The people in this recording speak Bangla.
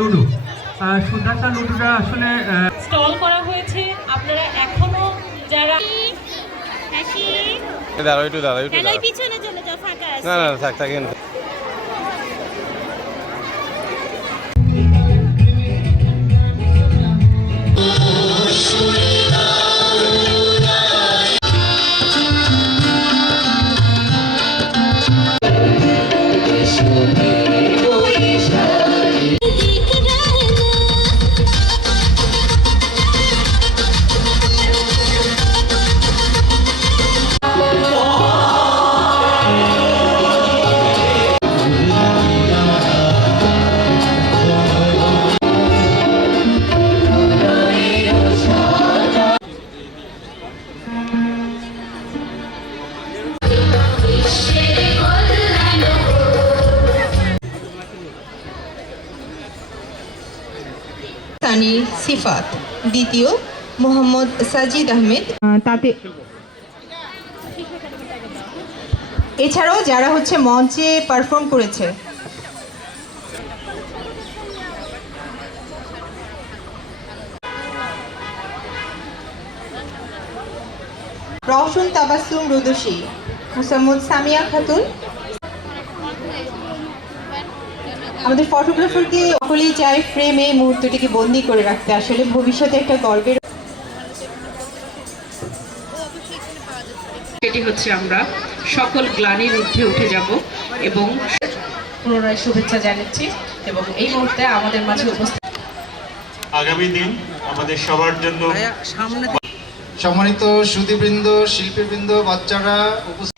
লুডু। সুধাটা লুডুটা আসলে স্টল করা হয়েছে। আপনারা এখনও যারা হাসি দাঁড়াও একটু দাঁড়াও একটু কেন দাঁড়াও। পিছনে চলে যাও ফাঁকা আছে না না না, থাক থাকেন সানি সিফাত দ্বিতীয় মোহাম্মদ সাজিদ আহমেদ। তাতে এছাড়াও যারা হচ্ছে মঞ্চে পারফর্ম করেছে। রওশন তাবাসুম রুদুসি মুসাম্মদ সামিয়া খাতুন আমাদের ফটোগ্রাফারকে সকলেই চায় ফ্রেমে এই মুহূর্তটিকে বন্দি করে রাখতে। আসলে ভবিষ্যতে একটা গল্পের সেটি হচ্ছে আমরা সকল গ্লানির ঊর্ধ্বে উঠে যাব এবং পুনরায় শুভেচ্ছা জানাচ্ছি এবং এই মুহূর্তে আমাদের মাঝে উপস্থিত আগামী দিন আমাদের সবার জন্য সম্মানিত সুদীবৃন্দ শিল্পীবৃন্দ বাচ্চারা উপস্থিত